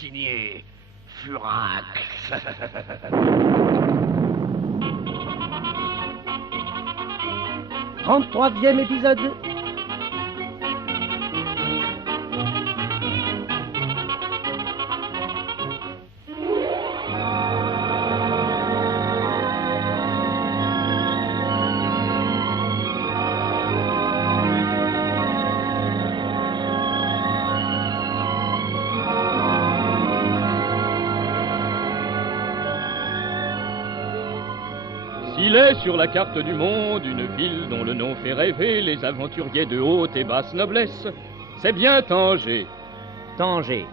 Signé Furax. 33e épisode. S'il est sur la carte du monde une ville dont le nom fait rêver les aventuriers de haute et basse noblesse, c'est bien Tanger. Tanger,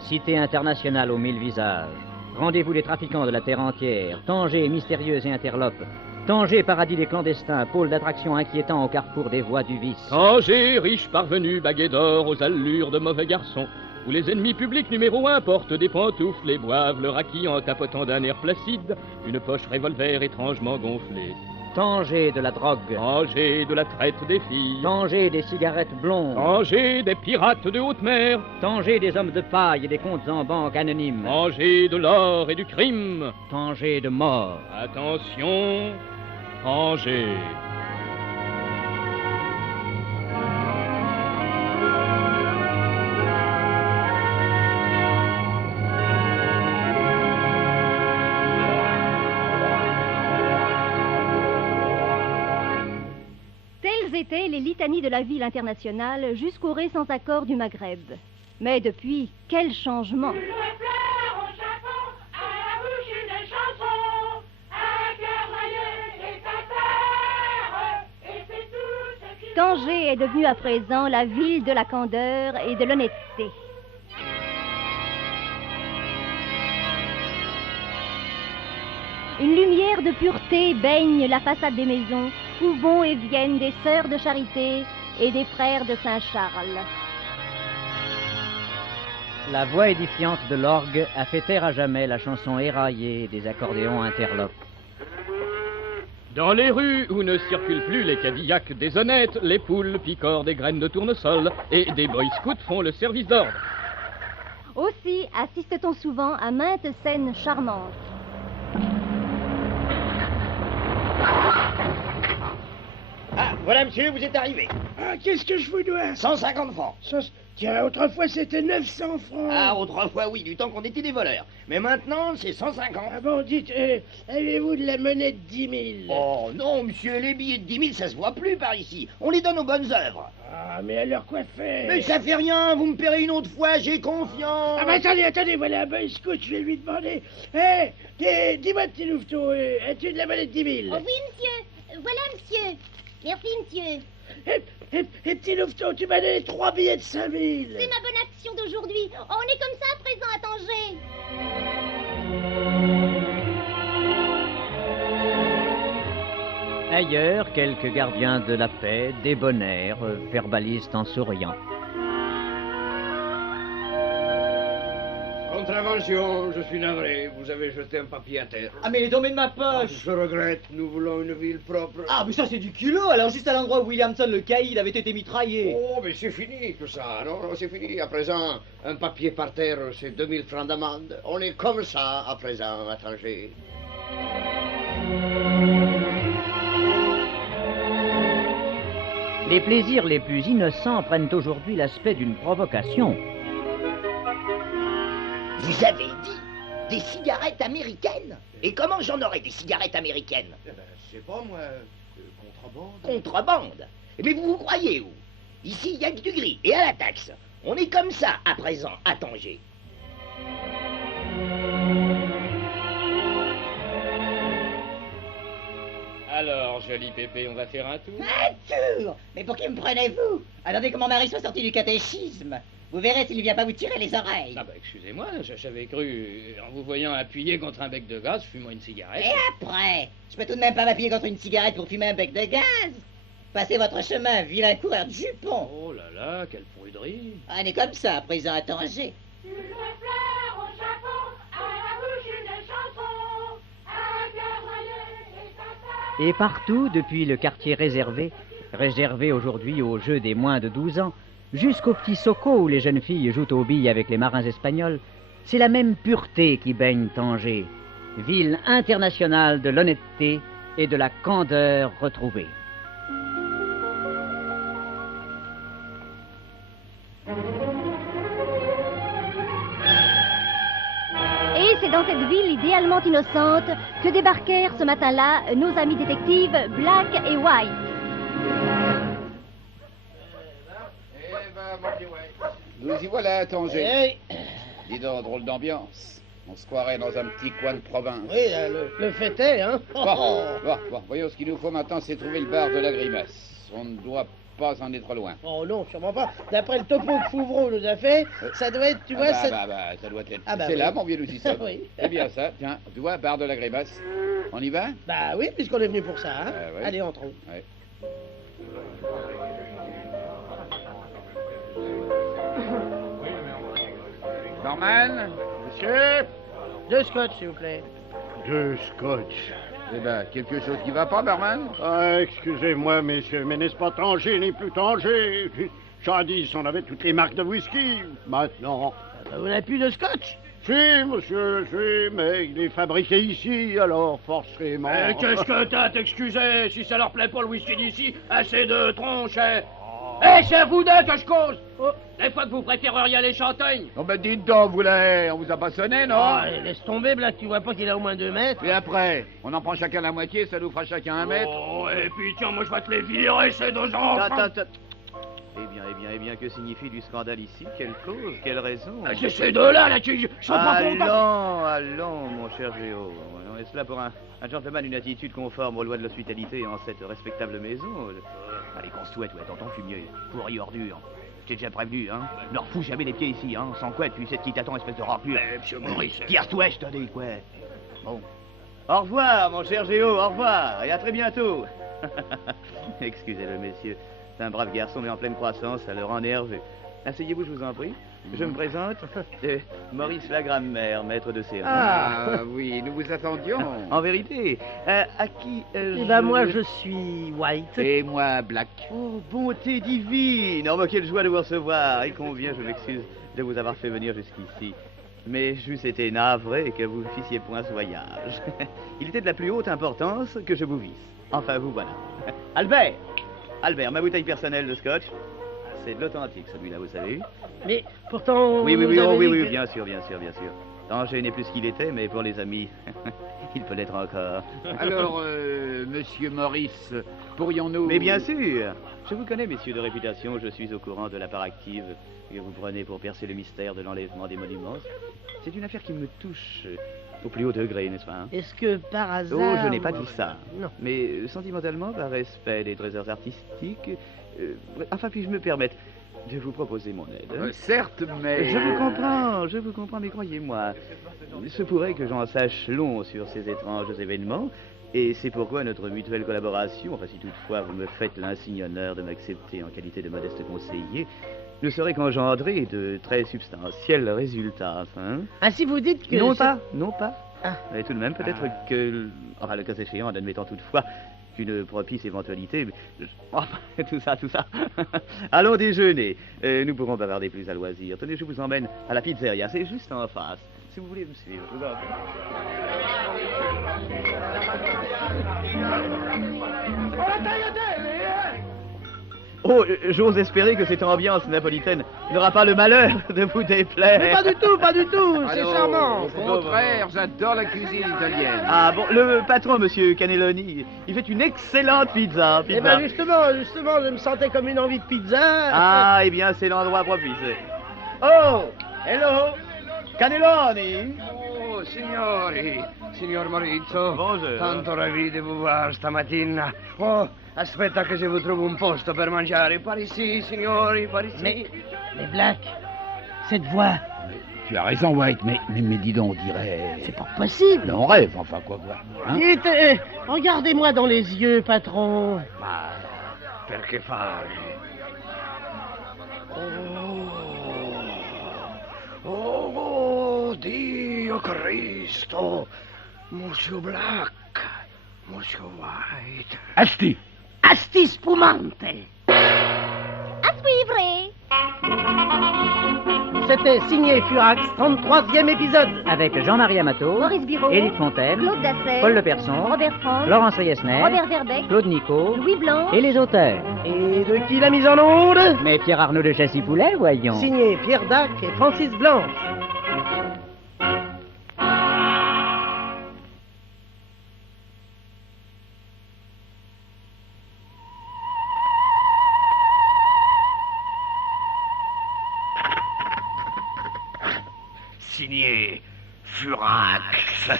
cité internationale aux 1000 visages. Rendez-vous des trafiquants de la terre entière. Tanger, mystérieuse et interlope. Tanger, paradis des clandestins, pôle d'attraction inquiétant au carrefour des voies du vice. Tanger, riche parvenu, baguet d'or aux allures de mauvais garçons, où les ennemis publics numéro 1 portent des pantoufles et boivent le raki en tapotant d'un air placide, une poche revolver étrangement gonflée. Tanger de la drogue. Tanger de la traite des filles. Tanger des cigarettes blondes. Tanger des pirates de haute mer. Tanger des hommes de paille et des comptes en banque anonymes. Tanger de l'or et du crime. Tanger de mort. Attention, Tanger. Telles étaient les litanies de la ville internationale jusqu'au récent accord du Maghreb. Mais depuis, quel changement! Tanger est devenue à présent la ville de la candeur et de l'honnêteté. Une lumière de pureté baigne la façade des maisons où vont et viennent des sœurs de charité et des frères de Saint-Charles. La voix édifiante de l'orgue a fait taire à jamais la chanson éraillée des accordéons interlopes. Dans les rues où ne circulent plus les Cadillacs déshonnêtes, les poules picorent des graines de tournesol et des boy scouts font le service d'ordre. Aussi assiste-t-on souvent à maintes scènes charmantes. Ah, voilà, monsieur, vous êtes arrivé. Ah, qu'est-ce que je vous dois? 150 francs. Tiens, autrefois c'était 900 francs. Ah, autrefois, oui, du temps qu'on était des voleurs. Mais maintenant, c'est 150. Ah bon, dites, avez-vous de la monnaie de 10 000? Oh, non, monsieur, les billets de 10 000, ça se voit plus par ici. On les donne aux bonnes œuvres. Ah, mais alors quoi faire? Mais ça fait rien, vous me paierez une autre fois, j'ai confiance. Ah, mais attendez, voilà un boy scout, je vais lui demander. Hé, dis-moi, petit louveteau, as-tu de la monnaie de 10 000? Oh oui, monsieur. Voilà, monsieur. Merci, monsieur. Hé, petit louveteau, tu m'as donné 3 billets de 5 000. C'est ma bonne action d'aujourd'hui. Oh, on est comme ça à présent à Tanger. Ailleurs, quelques gardiens de la paix, débonnaires, verbalisent en souriant. Contravention, je suis navré, vous avez jeté un papier à terre. Ah mais il est tombé de ma poche. Je regrette, nous voulons une ville propre. Ah mais ça c'est du culot. Alors juste à l'endroit où Williamson le caïd avait été mitraillé. Oh, mais c'est fini tout ça, non, c'est fini. À présent, un papier par terre, c'est 2000 francs d'amende. On est comme ça, à présent, à Tanger. Les plaisirs les plus innocents prennent aujourd'hui l'aspect d'une provocation. Vous avez dit des cigarettes américaines? Et comment j'en aurais des cigarettes américaines? Eh ben, je sais pas, moi, contrebande. Contrebande? Mais vous croyez où? Ici, il y a que du gris, et à la taxe. On est comme ça, à présent, à Tanger. Alors, joli Pépé, on va faire un tour? Un tour? Mais pour qui me prenez-vous? Attendez que mon mari soit sorti du catéchisme. Vous verrez s'il ne vient pas vous tirer les oreilles. Ah bah excusez-moi, j'avais cru, en vous voyant appuyer contre un bec de gaz, fumant une cigarette. Et après? Je peux tout de même pas m'appuyer contre une cigarette pour fumer un bec de gaz. Passez votre chemin, vilain coureur de jupons. Oh là là, quelle pruderie. Ah, on est comme ça, à présent, à Tanger. Et partout, depuis le quartier réservé aujourd'hui aux jeux des moins de 12 ans, jusqu'au petit Soco où les jeunes filles jouent aux billes avec les marins espagnols, c'est la même pureté qui baigne Tanger, ville internationale de l'honnêteté et de la candeur retrouvée. Et c'est dans cette ville idéalement innocente que débarquèrent ce matin-là nos amis détectives Black et White. Nous y voilà à Tanger. Hey. Dis donc, drôle d'ambiance. On se croirait dans un petit coin de province. Oui, le fait est, hein. Bon, voyons, ce qu'il nous faut maintenant, c'est trouver le bar de la Grimace. On ne doit pas en être loin. Oh non, sûrement pas. D'après le topo que Fouvreau nous a fait, ça doit être, tu vois, ça doit être. Ah bah c'est oui. là, mon vieux, nous y sommes. Oui. C'est bien ça. Tiens, tu vois, bar de la Grimace. On y va? Bah oui, puisqu'on est venu pour ça, hein. Ouais. Allez, entrons. Ouais. Norman? Monsieur, 2 scotch, s'il vous plaît. 2 scotch. Eh ben, quelque chose qui va pas, barman? Ah, excusez-moi, messieurs, mais n'est-ce pas Tanger n'est plus Tanger? Jadis, on avait toutes les marques de whisky. Maintenant... Vous n'avez plus de scotch? Si, monsieur, si, mais il est fabriqué ici, alors forcément... Qu'est-ce que t'as à t'excuser? Si ça leur plaît pas le whisky d'ici, assez de tronches, Eh, c'est à vous deux que je cause! Des fois que vous préféreriez les Chantognes! Non, ben dites donc, on vous a pas sonné, non? Ah, laisse tomber, Black, tu vois pas qu'il a au moins 2 mètres? Et après, on en prend chacun la moitié, ça nous fera chacun 1 mètre. Oh, et puis tiens, moi je vais te les virer, ces 2 enfants! Eh bien, que signifie du scandale ici? Quelle cause? Quelle raison? C'est ces deux-là, là, qui sont pas contents! Allons, mon cher Géo. Est-ce là pour un gentleman une attitude conforme aux lois de l'hospitalité en cette respectable maison? Allez, qu'on se souhaite, ouais, tonton fumier, pourri ordure. Je t'ai déjà prévenu, hein? Ne refous jamais les pieds ici, hein? Sans quoi, tu sais de qui t'attend, espèce de raclure. Monsieur Maurice... Tire-toi, je te dis, quoi. Bon. Au revoir, mon cher Géo, au revoir, et à très bientôt. Excusez-le, messieurs. C'est un brave garçon, mais en pleine croissance, ça le rend nerveux. Asseyez-vous, je vous en prie. Je me présente, Maurice Lagrammaire, maître de séance. Ah oui, nous vous attendions. En vérité, à qui Eh ben, moi, je suis White. Et moi, Black. Oh, bonté divine! Oh, bah, quelle joie de vous recevoir! Et combien je m'excuse de vous avoir fait venir jusqu'ici. Mais j'eusse été navré que vous ne fissiez point ce voyage. Il était de la plus haute importance que je vous visse. Enfin, vous voilà. Albert, ma bouteille personnelle de scotch. C'est de l'authentique, celui-là, vous savez. Mais pourtant... Oui, bien sûr. Tanger n'est plus ce qu'il était, mais pour les amis, il peut l'être encore. Alors, monsieur Maurice, pourrions-nous... Mais bien sûr. Je vous connais, messieurs de réputation, je suis au courant de la part active que vous prenez pour percer le mystère de l'enlèvement des monuments. C'est une affaire qui me touche au plus haut degré, n'est-ce pas? Est-ce que par hasard... Oh, je n'ai pas dit ça. Non. Mais sentimentalement, par respect des trésors artistiques... enfin, puis-je me permettre de vous proposer mon aide? Certes, mais... Je vous comprends, mais croyez-moi, il se pourrait que j'en sache long sur ces étranges événements, et c'est pourquoi notre mutuelle collaboration, enfin si toutefois vous me faites l'insigne honneur de m'accepter en qualité de modeste conseiller, ne serait qu'engendrer de très substantiels résultats, enfin. Ah, si vous dites que... Non pas. Ah. Mais tout de même, peut-être que... Enfin, le cas échéant, en admettant toutefois qu'une propice éventualité... Enfin, tout ça. Allons déjeuner. Nous pourrons bavarder plus à loisir. Tenez, je vous emmène à la pizzeria. C'est juste en face. Si vous voulez me suivre, je vous en Oh, j'ose espérer que cette ambiance napolitaine n'aura pas le malheur de vous déplaire. Mais pas du tout, c'est charmant. Au contraire, j'adore la cuisine italienne. Ah bon, le patron, monsieur Cannelloni, il fait une excellente pizza. Eh ben justement, je me sentais comme une envie de pizza. Ah, eh bien, c'est l'endroit propice. Oh, hello, Cannelloni. Oh, signor Maurizio. Bonjour. Tanto ravi di vous voir stamattina. Oh, aspetta che je vous trouve un posto per mangiare. Par ici, signori, par ici. Mais Black, cette voix... Tu as raison, White, mais dis donc, on dirait... C'est pas possible. Mais on rêve, enfin, quoi voir. Hein? Dites, regardez-moi dans les yeux, patron. Ma perché fare? Oh, Dio Cristo! Monsieur Black, Monsieur White. Asti! Asti spumante. À suivre. c'était signé Furax, 33e épisode. Avec Jean-Marie Amato, Maurice Biraud, Édith Fontaine, Claude Dassel, Paul Leperson, Robert Franck, Laurence Riesner, Robert Verbeck, Claude Nico, Louis Blanc et les auteurs. Et de qui la mise en onde? Mais Pierre Arnaud de Châssy-Poulet, voyons. Signé Pierre Dac et Francis Blanche. Signé Furax.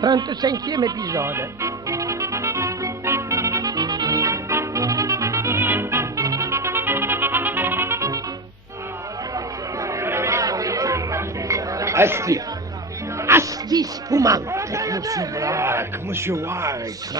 35e épisode. Asti. Asti spumante. Monsieur Black, Monsieur White.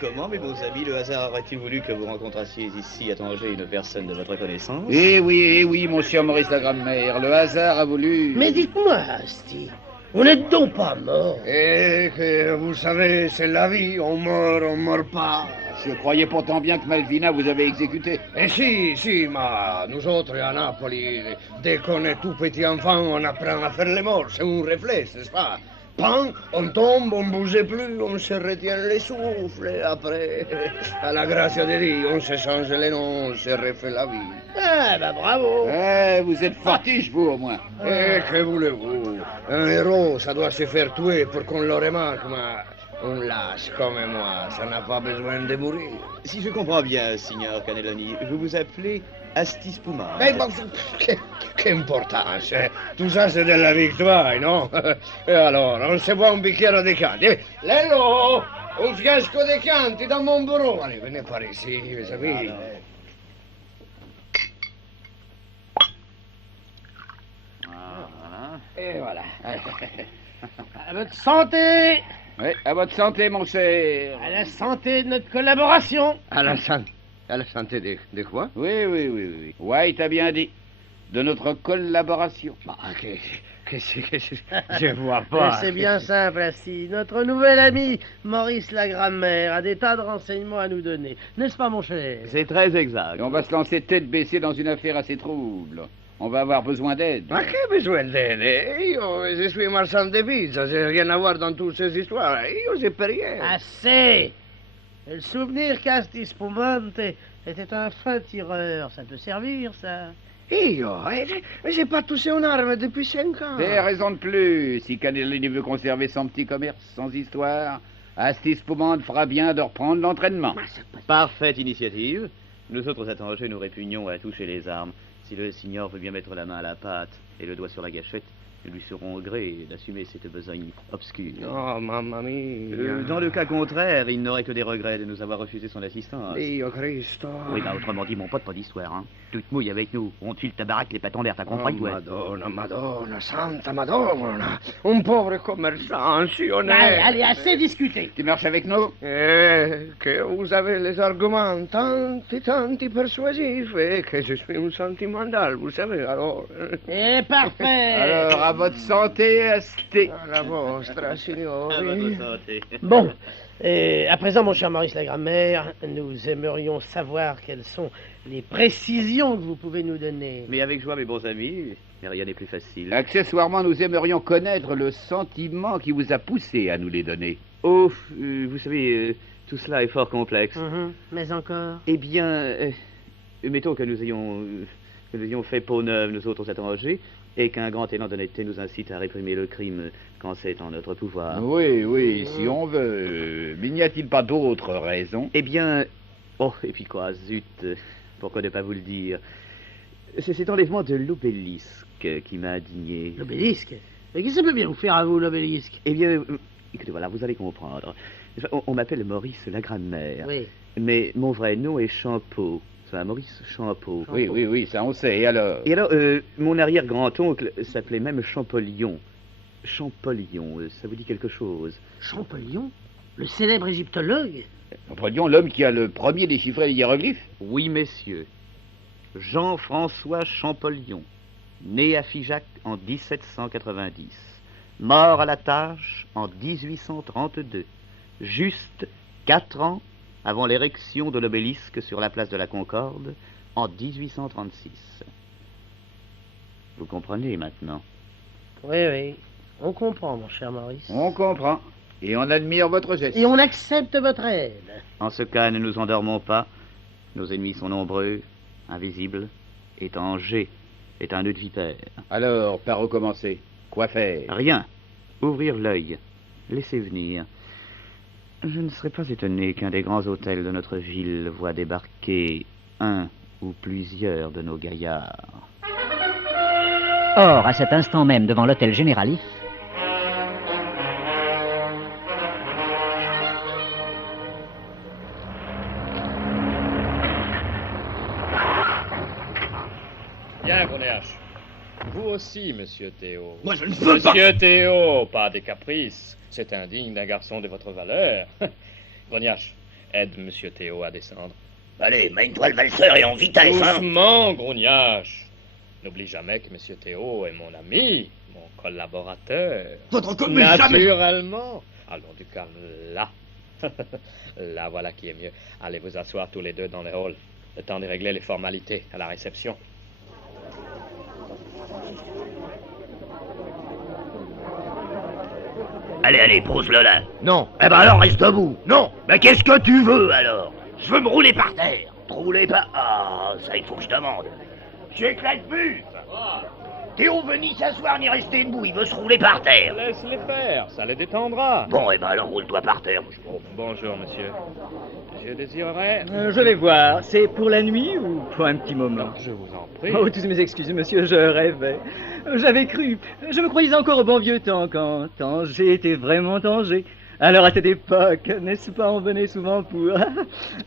Comment, mes beaux amis, le hasard aurait-il voulu que vous rencontrassiez ici à Tanger une personne de votre connaissance? Eh oui, monsieur Maurice la grand-mère, le hasard a voulu... Mais dites-moi, Asti, on n'est donc pas mort. Et que vous savez, c'est la vie, on meurt pas. Je croyais pourtant bien que Malvina vous avait exécuté. Eh si, mais nous autres à Napoli, dès qu'on est tout petit enfant, on apprend à faire les morts, c'est un réflexe, n'est-ce pas? Pan, on tombe, on ne bouge plus, on se retient les souffles, et après, à la grâce de Dieu, on se change les noms, on se refait la vie. Ah, bah bravo. Eh, vous êtes fortiche, vous, au moins. Eh, que voulez-vous? Un héros, ça doit se faire tuer pour qu'on le remarque, mais un lâche comme moi, ça n'a pas besoin de mourir. Si je comprends bien, signor Cannelloni, vous vous appelez Asti Spumante. Eh, bon, qu'importance, hein? Tout ça c'est de la victoire, non? Et alors, on se boit un bicchiere de Chianti. Lello, un fiasco de Chianti dans mon bureau. Allez, venez par ici, mes amis. Et voilà. À votre santé. Oui, à votre santé, mon cher. À la santé de notre collaboration. À la santé de quoi? Oui. White a bien dit. De notre collaboration. Bah, je vois pas. C'est bien simple, Asti. Notre nouvel ami, Maurice la grand-mère, a des tas de renseignements à nous donner. N'est-ce pas, mon cher? C'est très exact. Et on va se lancer tête baissée dans une affaire assez trouble. On va avoir besoin d'aide. Ma che besoin d'aide? Je suis marchand de pizza, j'ai rien à voir dans toutes ces histoires. Io sais pas rien. Assez! Le souvenir qu'Asti Spumante était un fin tireur. Ça peut servir, ça? J'ai pas touché une arme depuis 5 ans. Des raisons de plus. Si Cannelloni veut conserver son petit commerce sans histoire, Asti Spumante fera bien de reprendre l'entraînement. Parfaite initiative. Nous autres à Tanger, nous répugnons à toucher les armes. Si le signor veut bien mettre la main à la pâte et le doigt sur la gâchette, nous lui serons au gré d'assumer cette besogne obscure. Oh, mamma mia. Dans le cas contraire, il n'aurait que des regrets de nous avoir refusé son assistance. Dio Cristo. Oui, bah autrement dit, mon pote, pas d'histoire, hein. Tu te mouilles avec nous, on te file ta baraque, les patons d'air, t'as compris, Oh, ouais. Madonna, Santa Madonna. Un pauvre commerçant, si honnête. Allez, assez discuté. Tu marches avec nous? Que vous avez les arguments tanti persuasifs et que je suis un sentimental, vous savez, alors... Eh, parfait. Alors, à votre santé, Asti. À la vostra, signori. À votre santé. Bon, et à présent, mon cher Maurice la grand-mère, nous aimerions savoir quelles sont les précisions que vous pouvez nous donner. Mais avec joie, mes bons amis, mais rien n'est plus facile. Accessoirement, nous aimerions connaître le sentiment qui vous a poussé à nous les donner. Oh, vous savez, tout cela est fort complexe. Mais encore? Eh bien, mettons que nous ayons fait peau neuve, nous autres à Tanger, et qu'un grand élan d'honnêteté nous incite à réprimer le crime quand c'est en notre pouvoir. Oui, si on veut. Mais n'y a-t-il pas d'autres raisons? Eh bien... Oh, et puis quoi, zut, pourquoi ne pas vous le dire? C'est cet enlèvement de l'obélisque qui m'a indigné. L'obélisque? Mais qu'est-ce que ça peut bien vous faire à vous, l'obélisque? Eh bien, écoutez, voilà, vous allez comprendre. On m'appelle Maurice la grand-mère. Oui. Mais mon vrai nom est Champeau. Ça, Maurice Champeau. Oui, ça on sait, et alors? Et alors, mon arrière-grand-oncle s'appelait même Champollion. Champollion, ça vous dit quelque chose? Champollion? Le célèbre égyptologue? Champollion, l'homme qui a le premier déchiffré les hiéroglyphes? Oui, messieurs. Jean-François Champollion, né à Figeac en 1790, mort à la tâche en 1832, juste 4 ans avant l'érection de l'obélisque sur la place de la Concorde en 1836. Vous comprenez maintenant? Oui, oui. On comprend, mon cher Maurice. On comprend. Et on admire votre geste. Et on accepte votre aide. En ce cas, ne nous endormons pas. Nos ennemis sont nombreux, invisibles, et Tanger est un nœud de vipère. Alors, par recommencer, quoi faire? Rien. Ouvrir l'œil. Laisser venir. Je ne serais pas étonné qu'un des grands hôtels de notre ville voie débarquer un ou plusieurs de nos gaillards. Or, à cet instant même, devant l'hôtel Généralif, Bien, Grenéache. Vous aussi, monsieur Théo. Moi, je ne veux pas. Monsieur Théo, pas des caprices. C'est indigne d'un garçon de votre valeur. Grenéache, aide monsieur Théo à descendre. Allez, mets-toi le valseur et en vitesse, hein. Doucement, Grognache. N'oublie jamais que monsieur Théo est mon ami, mon collaborateur. Votre jamais. Naturellement. Allons du calme là. Là, voilà qui est mieux. Allez vous asseoir tous les deux dans le hall. Le temps de régler les formalités à la réception. Allez, allez, pose-le là. Non. Eh ben alors, reste debout. Non. Mais qu'est-ce que tu veux, alors? Je veux me rouler par terre. Te rouler par... Ah, ça, il faut que je demande. J'éclate plus. Théo veut ni s'asseoir ni rester debout, il veut se rouler par terre. Laisse-les faire, ça les détendra. Bon, eh ben alors, roule-toi par terre. Bonjour, monsieur. Je désirerais... Je vais voir. C'est pour la nuit ou pour un petit moment? Je vous en prie. Oh, toutes mes excuses, monsieur, je rêvais. J'avais cru. Je me croyais encore au bon vieux temps quand Tanger était vraiment Tanger. Alors, à cette époque, n'est-ce pas, on venait souvent pour...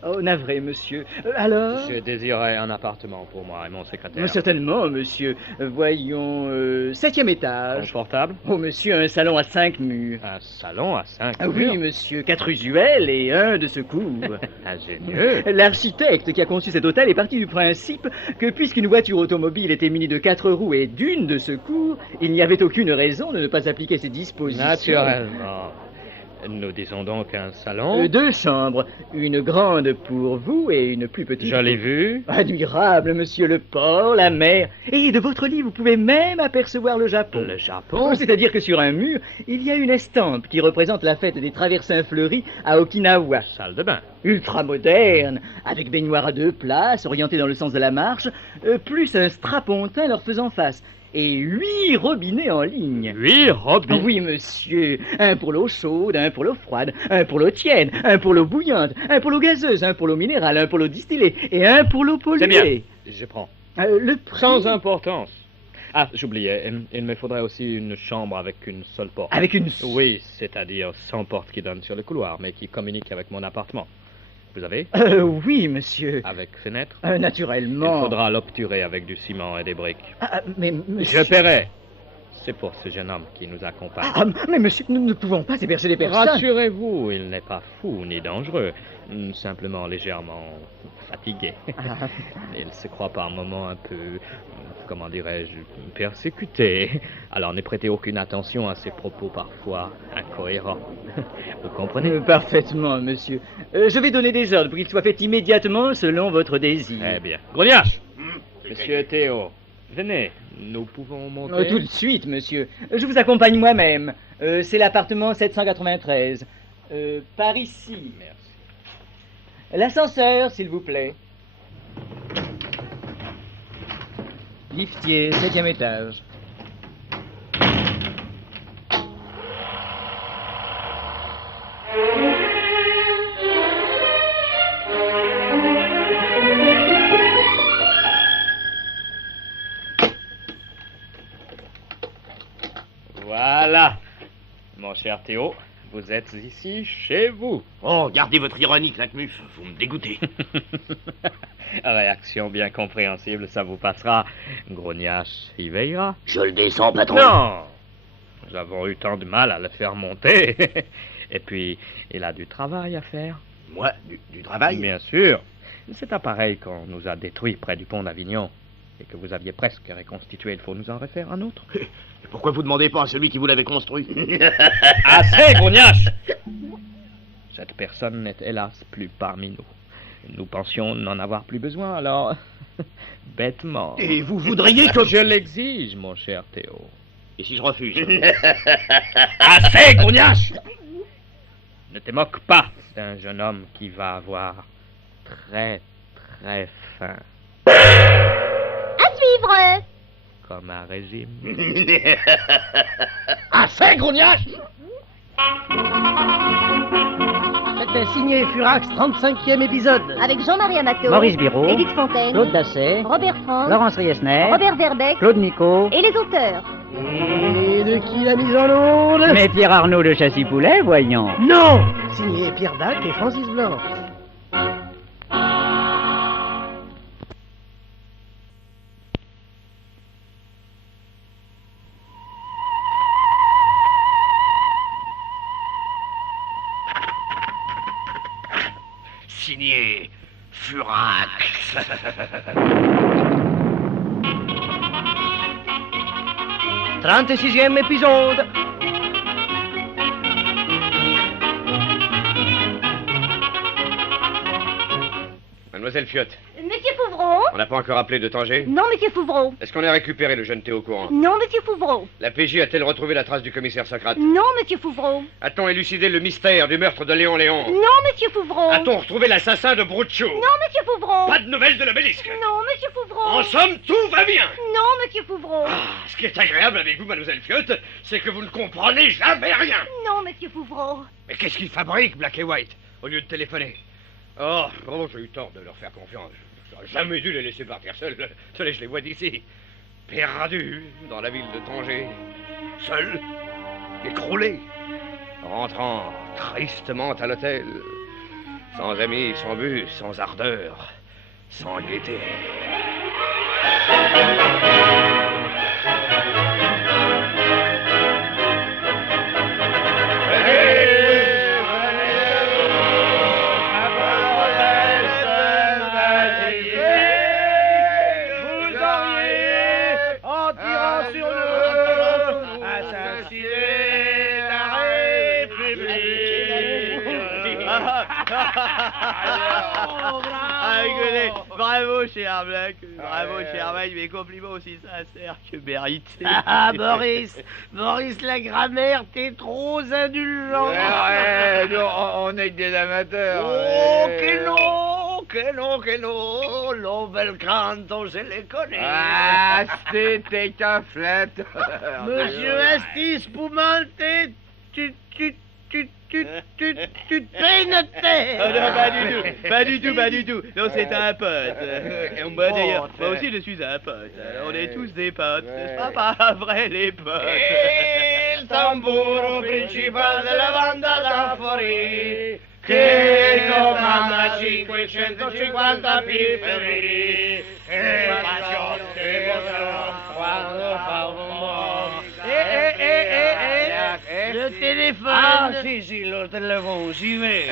Oh, navré, monsieur. Alors... Je désirais un appartement pour moi et mon secrétaire. Certainement, monsieur. Voyons, 7e étage. Confortable? Oh, monsieur, un salon à 5 murs. Un salon à 5 Ah murs? oui, monsieur, 4 usuels et 1 de secours. Ingénieux. L'architecte qui a conçu cet hôtel est parti du principe que puisqu'une voiture automobile était munie de 4 roues et d'une de secours, il n'y avait aucune raison de ne pas appliquer ces dispositions. Naturellement. Nous disons donc un salon. 2 chambres, une grande pour vous et une plus petite. Je l'ai vu. Admirable, monsieur, le port, la mer. Et de votre lit, vous pouvez même apercevoir le Japon. Le Japon? C'est-à-dire que sur un mur, il y a une estampe qui représente la fête des traversins fleuris à Okinawa. Salle de bain. Ultra moderne, avec baignoire à 2 places, orientée dans le sens de la marche, plus un strapontin leur faisant face. Et 8 robinets en ligne. 8 robinets? Oui, monsieur. Un pour l'eau chaude, un pour l'eau froide, un pour l'eau tiède, un pour l'eau bouillante, un pour l'eau gazeuse, un pour l'eau minérale, un pour l'eau distillée et un pour l'eau polluée. C'est bien. Je prends. Le prix... Sans importance. Ah, j'oubliais. Il me faudrait aussi une chambre avec une seule porte. Avec une... Oui, c'est-à-dire sans porte qui donne sur le couloir, mais qui communique avec mon appartement. Vous avez? Oui, monsieur. Avec fenêtre? Naturellement. Il faudra l'obturer avec du ciment et des briques. Mais monsieur... Je paierai. C'est pour ce jeune homme qui nous accompagne. Mais monsieur, nous ne pouvons pas héberger des personnes. Rassurez-vous, il n'est pas fou ni dangereux. Simplement légèrement fatigué. Il se croit par moments un peu, comment dirais-je, persécuté. Alors ne prêtez aucune attention à ses propos parfois incohérents. Vous comprenez? Parfaitement, monsieur. Je vais donner des ordres pour qu'il soit fait immédiatement selon votre désir. Eh bien. Grognache! Monsieur Théo, venez, nous pouvons monter. Tout de suite, monsieur. Je vous accompagne moi-même. C'est l'appartement 793. Par ici. Merci. L'ascenseur, s'il vous plaît. Liftier, 7e étage. Voilà. Mon cher Théo, vous êtes ici chez vous. Oh, gardez votre ironie, Claquemuf, vous me dégoûtez. Réaction bien compréhensible, ça vous passera. Grognache y veillera. Je le descends, patron. Non! Nous avons eu tant de mal à le faire monter. Et puis, il a du travail à faire. Moi, du travail? Bien sûr. Cet appareil qu'on nous a détruit près du pont d'Avignon et que vous aviez presque reconstitué, il faut nous en refaire un autre. Pourquoi vous demandez pas à celui qui vous l'avait construit? Assez, Grognache! Je Cette personne n'est hélas plus parmi nous. Nous pensions n'en avoir plus besoin, alors... bêtement... Et vous voudriez que... Je l'exige, mon cher Théo. Et si je refuse? Assez, grognache! Ne te moque pas d'un jeune homme qui va avoir très, très faim. À suivre. Comme un régime. Assez, grognache! C'était signé Furax, 35e épisode. Avec Jean-Marie Amato, Maurice Biraud, Édith Fontaine, Claude Dasset, Robert Franck, Laurence Riesner, Robert Verbeck Claude Nico et les auteurs. Et de qui la mise en onde? Mais Pierre Arnaud de Châssy-Poulet, voyons. Non! Signé Pierre Dac et Francis Blanc. Signé Furax. 36e épisode. Mademoiselle Fiotte, Monsieur Fouvreau? on n'a pas encore appelé de Tanger? Non, monsieur Fouvreau. Est-ce qu'on a récupéré le jeune Théo Courant? Non, monsieur Fouvreau. La PJ a-t-elle retrouvé la trace du commissaire Socrate? Non, monsieur Fouvreau. A-t-on élucidé le mystère du meurtre de Léon Léon? Non, monsieur Fouvreau. A-t-on retrouvé l'assassin de Bruccio? Non, monsieur Fouvreau. Pas de nouvelles de l'obélisque? Non, monsieur Fouvreau. En somme, tout va bien! Non, monsieur Fouvreau. Ce qui est agréable avec vous, mademoiselle Fiotte, c'est que vous ne comprenez jamais rien! Non, monsieur Fouvreau. Mais qu'est-ce qu'ils fabriquent, Black et White, au lieu de téléphoner? Oh, j'ai eu tort de leur faire confiance. J'aurais jamais dû les laisser partir seuls. Je les vois d'ici. Perdus dans la ville de Tanger. Seuls. Écroulés. Rentrant tristement à l'hôtel. Sans amis, sans but, sans ardeur. Sans gaieté. Écoutez, bravo cher Black, bravo cher Mike, mes compliments aussi sincères que mérités. Ah, Boris, la grammaire, t'es trop indulgent. Ouais, nous, on est des amateurs. Oh, que non, l'on bel canto, je les connais. Ah, c'était qu'un flat. Monsieur Asti Spumante, tu te payes notre terre. Oh non, pas du tout. Non, c'est un pote. Moi d'ailleurs, moi aussi je suis un pote. On est tous des potes. C'est pas vrai les potes. Il tamburo principale della banda d'Anfori che comanda 550 pifferi e passiotte quando fa un mo'. Le téléphone. Ah, si, le téléphone, j'y vais.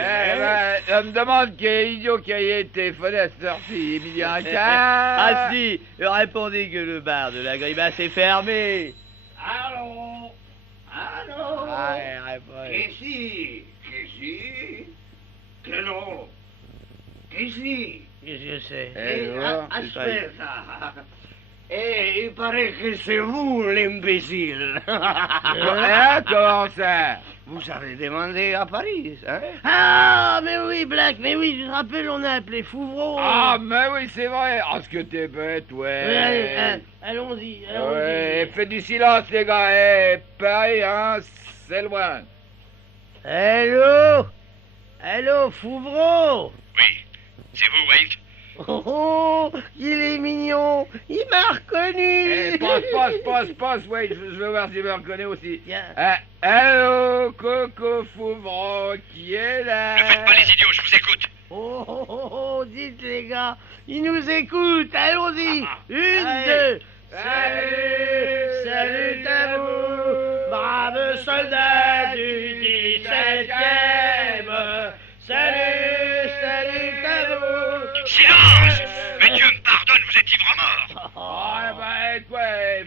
On me demande quel idiot qui a téléphoné à cette heure-ci. Il me dit un cas. Ah si, répondez que le bar de la Grimace est fermé. Allô? Che sì? Che no? Che sì? Je sais. Aspetta. Il paraît que c'est vous l'imbécile. Comment ça? Vous avez demandé à Paris, hein? Ah, mais oui, Black, mais oui, je te rappelle, on a appelé Fouvreau. Ah, mais oui, c'est vrai. Ah, ce que t'es bête, ouais. Allons-y. Ouais, faites du silence, les gars. Paris, hein, c'est loin. Allô, Fouvreau? Oui, c'est vous, Wade? Oh, il est mignon. Il m'a reconnu. Passe, ouais, je veux voir s'il me reconnaît aussi. Allô, Coco Fouvreau, qui est là? Ne faites pas les idiots, je vous écoute. Oh, dites les gars, il nous écoute. Allons-y. Une, deux. Salut à vous, braves soldats du 17e. Salut à vous. Silence! Mais Dieu me pardonne, vous êtes ivre-mort! Ah, bah, quoi,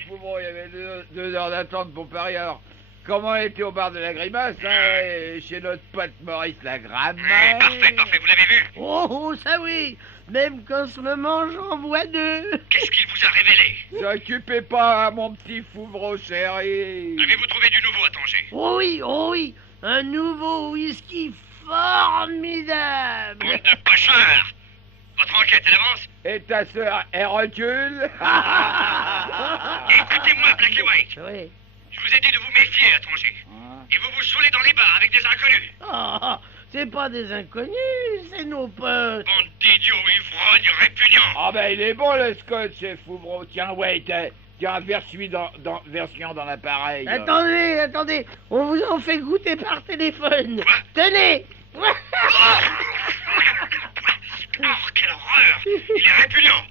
Fouvreau, il y avait deux heures d'attente pour Paris, alors. comment était au bar de la Grimace, hein, chez notre pote Maurice la Grammaire. Parfait, vous l'avez vu? Oh, ça oui. Même qu'en ce moment, j'en vois deux. Qu'est-ce qu'il vous a révélé? S'occupez pas, mon petit Fouvreau chéri. Avez-vous trouvé du nouveau à Tanger? Oh oui. Un nouveau whisky formidable. Bande de pochards! Votre enquête, elle avance? Et ta sœur, elle recule? Écoutez-moi, Black et White. Oui. Je vous ai dit de vous méfier à Tanger. Et vous vous saoulez dans les bars avec des inconnus. Oh, c'est pas des inconnus, c'est nos potes. Bande d'idiots, ivrognes, répugnants. Ah ben il est bon le scotch, chez Fouvreau. Tiens, White, tiens, version dans l'appareil. Attendez, on vous en fait goûter par téléphone. Quoi? Tenez. Oh, quelle horreur! Il est répugnant!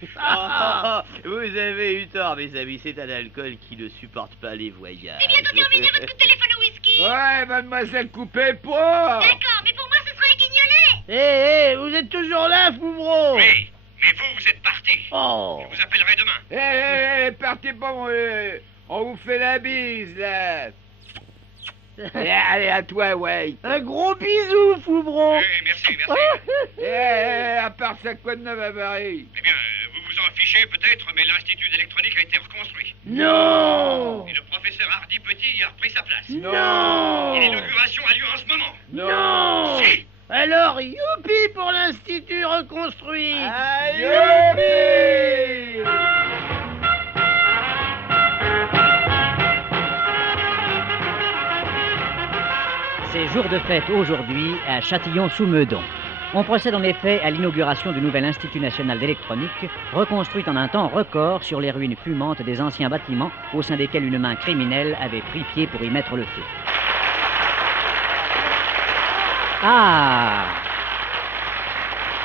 Vous avez eu tort, mes amis. C'est un alcool qui ne supporte pas les voyages. C'est bientôt terminé votre coup de téléphone au whisky. Ouais, mademoiselle Coupé pas. D'accord, mais pour moi ce sera un guignolé. Vous êtes toujours là, Fouvreau? Oui, mais vous êtes parti. Oh. Je vous appellerai demain. Partez pas, on vous fait la bise, là. Allez, à toi, White. Un gros bisou, Fouvreau. Oui, merci. À part ça, quoi de neuf à Paris? Eh bien, vous vous en fichez peut-être, mais l'Institut d'électronique a été reconstruit. Non. Et le professeur Hardy Petit y a repris sa place. Non. Et l'inauguration a lieu en ce moment. Non. Si. Alors, youpi pour l'Institut reconstruit. Youpi. C'est jour de fête aujourd'hui à Châtillon-sous-Meudon. On procède en effet à l'inauguration du nouvel Institut national d'électronique, reconstruit en un temps record sur les ruines fumantes des anciens bâtiments au sein desquels une main criminelle avait pris pied pour y mettre le feu. Ah!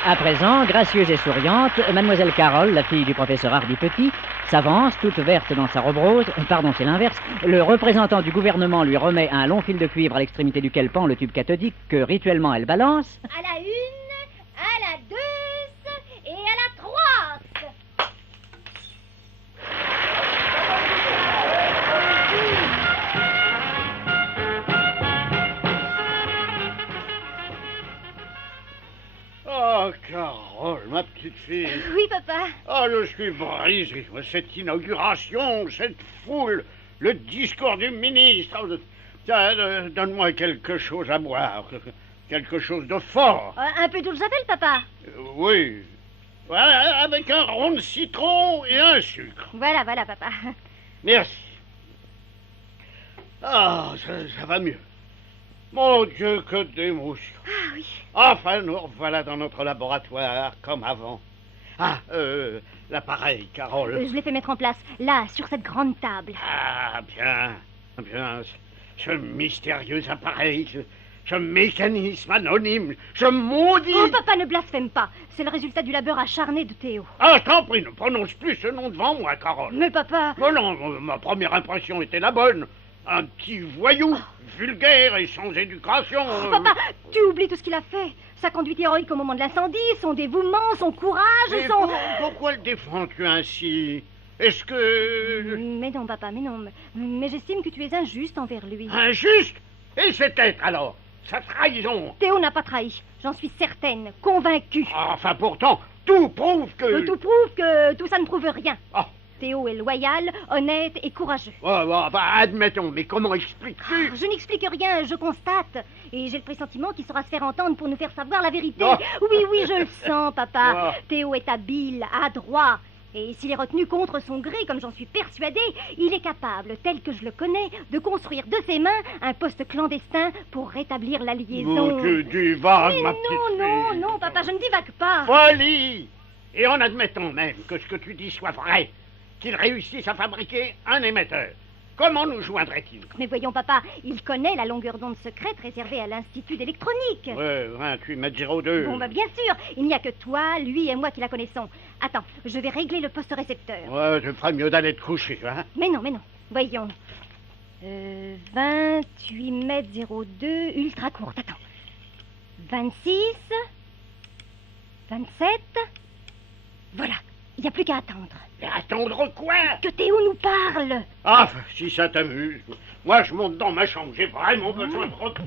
À présent, gracieuse et souriante, mademoiselle Carole, la fille du professeur Hardy Petit, s'avance, toute verte dans sa robe rose. Pardon, c'est l'inverse. Le représentant du gouvernement lui remet un long fil de cuivre à l'extrémité duquel pend le tube cathodique que rituellement elle balance. À la 1, à la 2 et à la 3. Oh, Carole, ma petite fille. Oui, papa. Oh, je suis brisé. Cette inauguration, cette foule, le discours du ministre. Tiens, donne-moi quelque chose à boire. Quelque chose de fort. Un peu d'eau de javel, papa. Oui. Voilà, avec un rond de citron et un sucre. Voilà, papa. Merci. Ah, ça va mieux. Mon Dieu, que d'émotion. Ah oui. Enfin, nous revoilà dans notre laboratoire, comme avant. Ah, l'appareil, Carole. Je l'ai fait mettre en place, là, sur cette grande table. Ah, bien. Ce mystérieux appareil, ce mécanisme anonyme, ce maudit... Oh, papa, ne blasphème pas. C'est le résultat du labeur acharné de Théo. Ah, je t'en prie, ne prononce plus ce nom devant moi, Carole. Mais papa... Oh non, ma première impression était la bonne. Un petit voyou, vulgaire et sans éducation. Oh, papa, tu oublies tout ce qu'il a fait. Sa conduite héroïque au moment de l'incendie, son dévouement, son courage, Mais son... Pourquoi le défends-tu ainsi? Est-ce que... Mais non, papa, mais non. Mais j'estime que tu es injuste envers lui. Injuste? Et cet être, alors? Sa trahison? Théo n'a pas trahi. J'en suis certaine, convaincue. Enfin, pourtant, tout prouve que... Tout prouve que tout ça ne prouve rien. Ah. Théo est loyal, honnête et courageux. Admettons, mais comment expliques-tu? Je n'explique rien, je constate. Et j'ai le pressentiment qu'il saura se faire entendre pour nous faire savoir la vérité. Oh. Oui, je le sens, papa. Oh. Théo est habile, adroit. Et s'il est retenu contre son gré, comme j'en suis persuadée, il est capable, tel que je le connais, de construire de ses mains un poste clandestin pour rétablir la liaison. Tu divagues, Mais ma petite fille. non, papa, je ne divague pas. Folie! Et en admettant même que ce que tu dis soit vrai, qu'il réussisse à fabriquer un émetteur, comment nous joindrait-il? Mais voyons, papa, il connaît la longueur d'onde secrète réservée à l'Institut d'électronique. Ouais, 28 mètres 02. Bon, bien sûr, il n'y a que toi, lui et moi qui la connaissons. Attends, je vais régler le poste récepteur. Ouais, tu ferais mieux d'aller te coucher, hein? Mais non. Voyons. 28 mètres 02, ultra courte. Attends. 26. 27. Voilà. Il n'y a plus qu'à attendre. Mais attendre quoi? Que Théo nous parle. Ah, si ça t'amuse. Moi, je monte dans ma chambre. J'ai vraiment besoin de repos.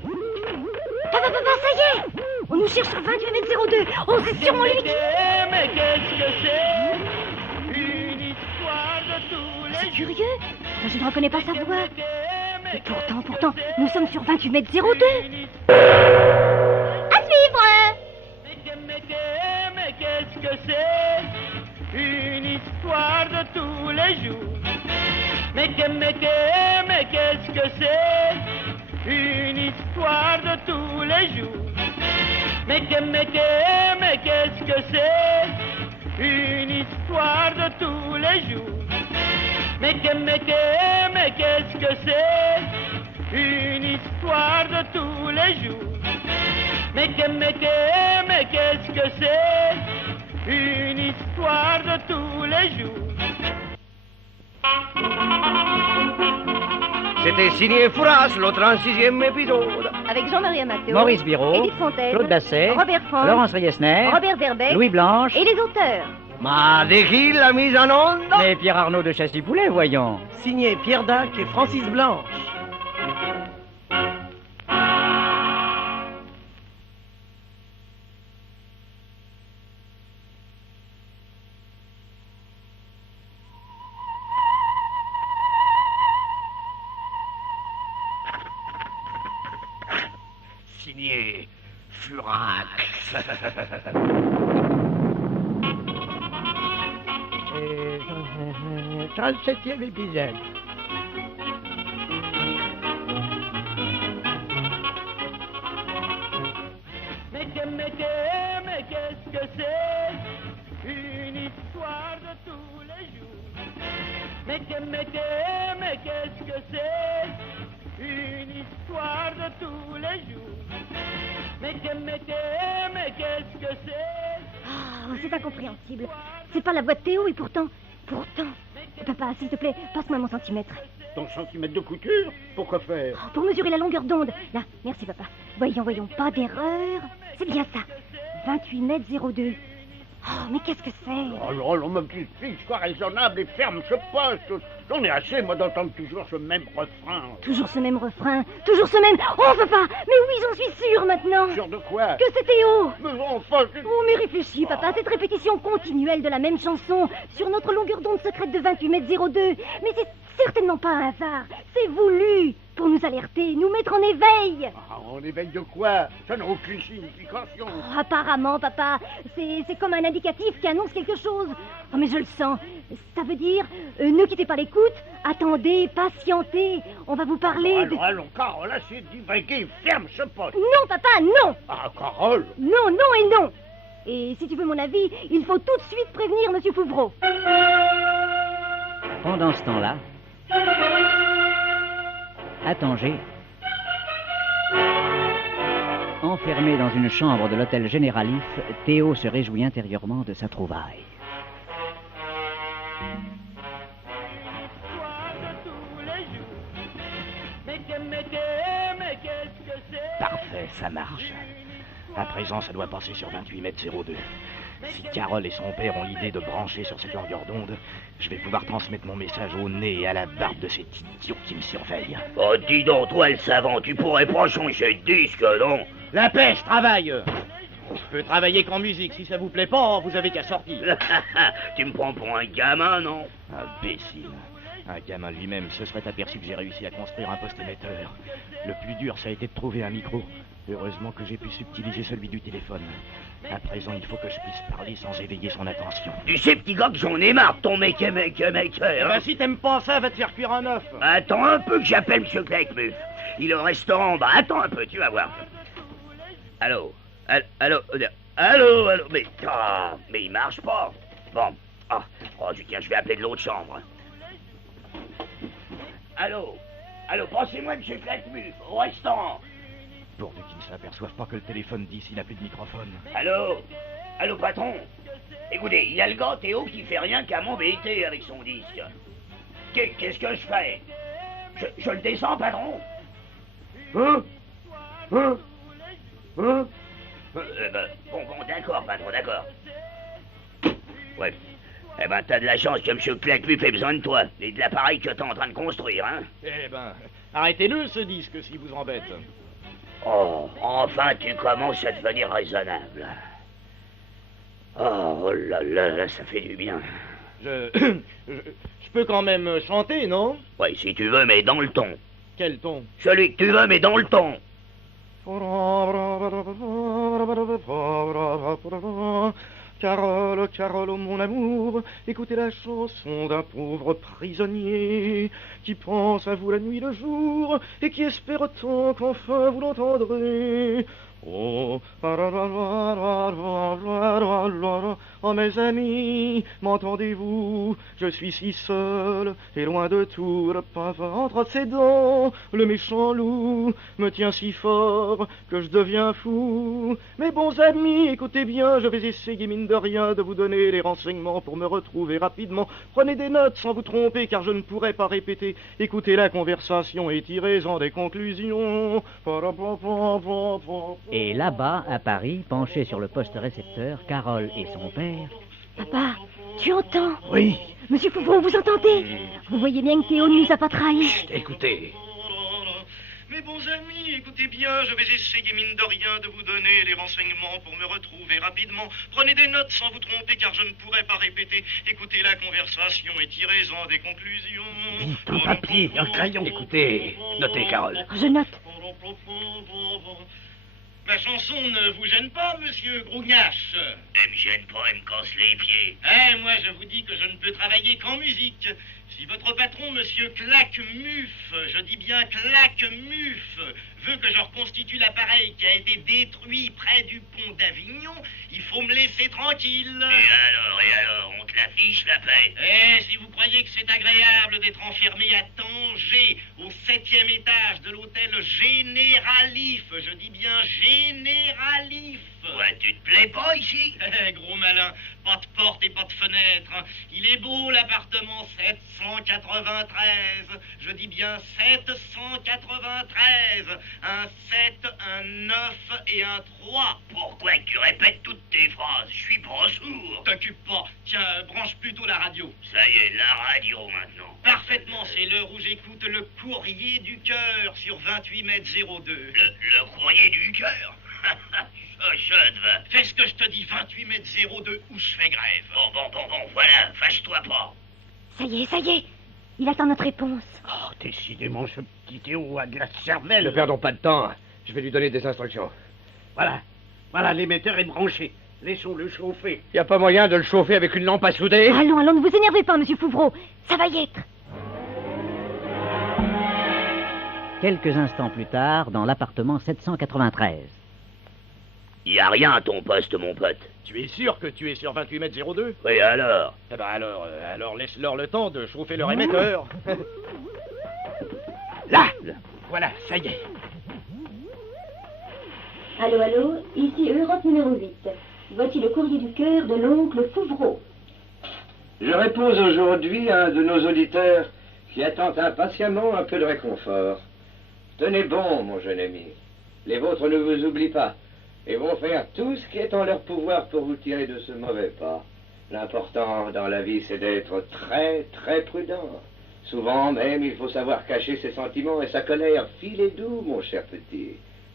Papa, ça y est. On nous cherche sur 28m02. Oh, c'est sûrement lui qui... Mais qu'est-ce que c'est? Une histoire de tous les... C'est curieux. Moi, je ne reconnais pas sa voix. Et pourtant, nous sommes sur 28m02. À suivre. Mais qu'est-ce que c'est? Une histoire de tous les jours. Mais qu'est-ce que c'est? Une histoire de tous les jours. Mais qu'est-ce que c'est? Une histoire de tous les jours. Mais qu'est-ce que c'est? Une histoire de tous les jours. Mais qu'est-ce que c'est? Une histoire de tous les jours. C'était signé Fouras, le 36e épisode. Avec Jean-Marie Amato, Maurice Biraud, Édith Fontaine, Claude Basset, Robert Franck, Laurence Riesner, Robert Verbeck, Louis Blanche et les auteurs. Ma dès qui la mise en onde? et Pierre Arnaud de Chassis-Poulet, voyons. Signé Pierre Dac et Francis Blanche. Signé Furax. 37e épisode. Mais qu'est-ce que c'est? Une histoire de tous les jours. Mais qu'est-ce que c'est? Une histoire de tous les jours. Mais qu'est-ce que c'est? Oh, c'est incompréhensible. C'est pas la voix de Théo et pourtant... Papa, s'il te plaît, passe-moi mon centimètre. Ton centimètre de couture? Pourquoi faire? Oh, pour mesurer la longueur d'onde. Là, merci papa. Voyons, pas d'erreur. C'est bien ça. 28m02. Oh, mais qu'est-ce que c'est? Oh là, ma petite fille, sois raisonnable et ferme ce poste. J'en ai assez, moi, d'entendre toujours ce même refrain. Toujours ce même refrain, toujours ce même... Oh, papa, mais oui, j'en suis sûre maintenant. Sûr de quoi? Que c'est Théo. Mais enfin... Oh, mais réfléchis, papa, cette répétition continuelle de la même chanson sur notre longueur d'onde secrète de 28m02. Mais c'est certainement pas un hasard. C'est voulu pour nous alerter, nous mettre en éveil. Ah, en éveil de quoi? Ça n'a aucune signification. Oh, apparemment, papa, c'est comme un indicatif qui annonce quelque chose. Oh, mais je le sens. Ça veut dire, ne quittez pas l'écoute, attendez, patientez. On va vous parler de... Allons, Carole, assez divaguer, ferme ce poste. Non, papa, non. Ah, Carole. Non et non. Et si tu veux mon avis, il faut tout de suite prévenir Monsieur Fouvreau. Pendant ce temps-là, à Tanger, enfermé dans une chambre de l'hôtel Généralif, Théo se réjouit intérieurement de sa trouvaille. Parfait, ça marche. À présent, ça doit passer sur 28m02. Si Carole et son père ont l'idée de brancher sur cette longueur d'onde, je vais pouvoir transmettre mon message au nez et à la barbe de cet idiot qui me surveille. Oh, dis donc, toi le savant, tu pourrais pas changer de disque, non? La pêche, travaille. Je peux travailler qu'en musique. Si ça vous plaît pas, vous avez qu'à sortir. Tu me prends pour un gamin, non? Imbécile. Un gamin lui-même se serait aperçu que j'ai réussi à construire un poste émetteur. Le plus dur, ça a été de trouver un micro. Heureusement que j'ai pu subtiliser celui du téléphone. À présent, il faut que je puisse parler sans éveiller son attention. Tu sais, petit gars, que j'en ai marre de ton mec. Bah si t'aimes pas ça, va te faire cuire un œuf. Attends un peu que j'appelle Monsieur Claquemuf. Il est au restaurant, bah attends un peu, tu vas voir. Allô, mais il marche pas. Bon, je vais appeler de l'autre chambre. Allô, passez-moi Monsieur Claquemuf, au restaurant. Pourvu qu'il ne s'aperçoive pas que le téléphone dit s'il n'a plus de microphone. Allô, patron. Écoutez, il y a le gars Théo qui fait rien qu'à m'embêter avec son disque. Qu'est-ce que je fais? Je le descends, patron? Bon, d'accord, patron, d'accord. Ouais, Eh ben, t'as de la chance que M. Claquemuf ait besoin de toi, et de l'appareil que t'es en train de construire, hein. Eh ben, arrêtez-le, ce disque, si vous embête. Oh, enfin, tu commences à devenir raisonnable. Oh là là, ça fait du bien. Je peux quand même chanter, non? Ouais, si tu veux, mais dans le ton. Quel ton? Celui que tu veux, mais dans le ton. Carole, Carole, oh mon amour, écoutez la chanson d'un pauvre prisonnier qui pense à vous la nuit le jour et qui espère tant qu'enfin vous l'entendrez. Oh, oh mes amis, m'entendez-vous? Je suis si seul et loin de tout, le parfum entre ses dents, le méchant loup me tient si fort que je deviens fou. Mes bons amis, écoutez bien, je vais essayer mine de rien de vous donner les renseignements pour me retrouver rapidement. Prenez des notes sans vous tromper car je ne pourrai pas répéter. Écoutez la conversation et tirez-en des conclusions. Et là-bas, à Paris, penchés sur le poste récepteur, Carole et son père... Papa, tu entends? Oui. Monsieur Fouvron, vous entendez? Vous voyez bien que Théo ne nous a pas trahis. Écoutez. Mes bons amis, écoutez bien, je vais essayer mine de rien de vous donner les renseignements pour me retrouver rapidement. Prenez des notes sans vous tromper car je ne pourrai pas répéter. Écoutez la conversation et tirez-en des conclusions. Vite, un papier, un crayon. Écoutez, notez, Carole. Je note. Ma chanson ne vous gêne pas, monsieur Grougnache? Elle me gêne pas, elle me casse les pieds. Eh, moi je vous dis que je ne peux travailler qu'en musique. Si votre patron, monsieur Claquemuf, je dis bien Claquemuf, veut que je reconstitue l'appareil qui a été détruit près du pont d'Avignon, il faut me laisser tranquille. Et alors, on te l'affiche la paix? Eh, si vous croyez que c'est agréable d'être enfermé à Tanger, au 7e étage de l'hôtel Généralif, je dis bien Généralif. Ouais, tu te plais pas ici? Eh, gros malin, pas de porte et pas de fenêtre. Il est beau l'appartement 793. Je dis bien 793. Un 7, un 9 et un 3. Pourquoi tu répètes toutes tes phrases? Je suis pas sourd. T'occupe pas. Tiens, branche plutôt la radio. Ça y est, la radio maintenant. Parfaitement, c'est l'heure où j'écoute le courrier du cœur sur 28 mètres 02. Le courrier du cœur? Fais ce que je te dis, 28 mètres 02, où je fais grève. Bon, voilà, fâche-toi pas. Ça y est. Il attend notre réponse. Oh, décidément, ce petit Théo a de la cervelle. Ne perdons pas de temps. Je vais lui donner des instructions. Voilà, l'émetteur est branché. Laissons-le chauffer. Y a pas moyen de le chauffer avec une lampe à souder? Allons, ne vous énervez pas, monsieur Fouvreau. Ça va y être. Quelques instants plus tard, dans l'appartement 793. Y a rien à ton poste, mon pote. Tu es sûr que tu es sur 28 mètres 02? Oui, alors? Eh ben alors laisse-leur le temps de chauffer leur émetteur. Là! Voilà, ça y est. Allô, ici Europe numéro 8. Voici le courrier du cœur de l'oncle Fouvreau. Je réponds aujourd'hui à un de nos auditeurs qui attend impatiemment un peu de réconfort. Tenez bon, mon jeune ami. Les vôtres ne vous oublient pas et vont faire tout ce qui est en leur pouvoir pour vous tirer de ce mauvais pas. L'important dans la vie, c'est d'être très, très prudent. Souvent même, il faut savoir cacher ses sentiments et sa colère. Filez doux, mon cher petit.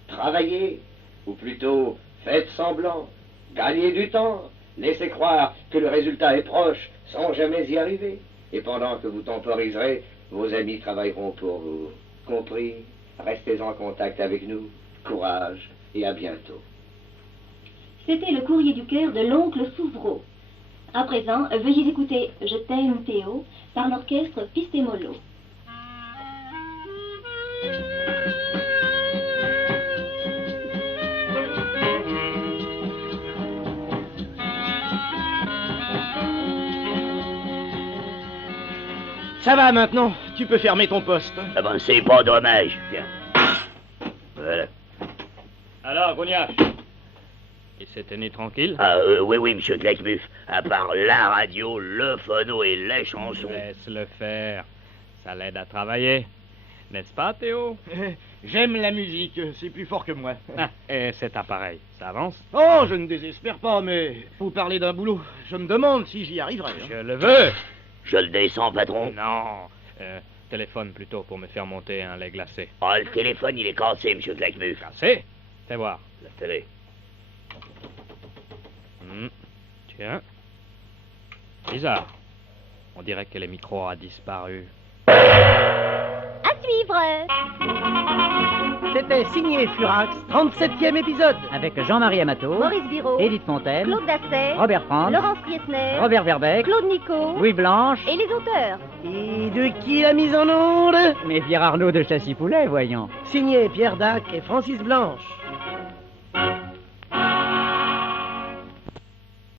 Travaillez, ou plutôt, faites semblant. Gagnez du temps. Laissez croire que le résultat est proche, sans jamais y arriver. Et pendant que vous temporiserez, vos amis travailleront pour vous. Compris? Restez en contact avec nous. Courage et à bientôt. C'était le courrier du cœur de l'oncle Fouvreau. À présent, veuillez écouter Je t'aime Théo par l'orchestre Pistemolo. Ça va maintenant, tu peux fermer ton poste. Ah ben, c'est pas dommage. Tiens. Voilà. Alors, Gougnache, et cette année tranquille? Ah, oui, monsieur Claquemuf. À part la radio, le phono et les chansons. Laisse-le faire. Ça l'aide à travailler. N'est-ce pas, Théo? J'aime la musique, c'est plus fort que moi. Ah, et cet appareil, ça avance? Oh, je ne désespère pas, mais vous parlez d'un boulot. Je me demande si j'y arriverai. Je le veux. Je le descends, patron. Non. Téléphone plutôt pour me faire monter un lait glacé. Ah, le téléphone, il est cassé, monsieur Claquemuse. Cassé? Fais voir. La télé. Tiens. Bizarre. On dirait que le micro a disparu. À suivre. C'était signé Furax, 37e épisode. Avec Jean-Marie Amato, Maurice Biraud, Edith Fontaine, Claude Dasset, Robert Franz, Laurence Priesner, Robert Verbeck, Claude Nico, Louis Blanche et les auteurs. Et de qui la mise en onde? Mais Pierre Arnaud de Châssis-Poulet, voyons. Signé Pierre Dac et Francis Blanche.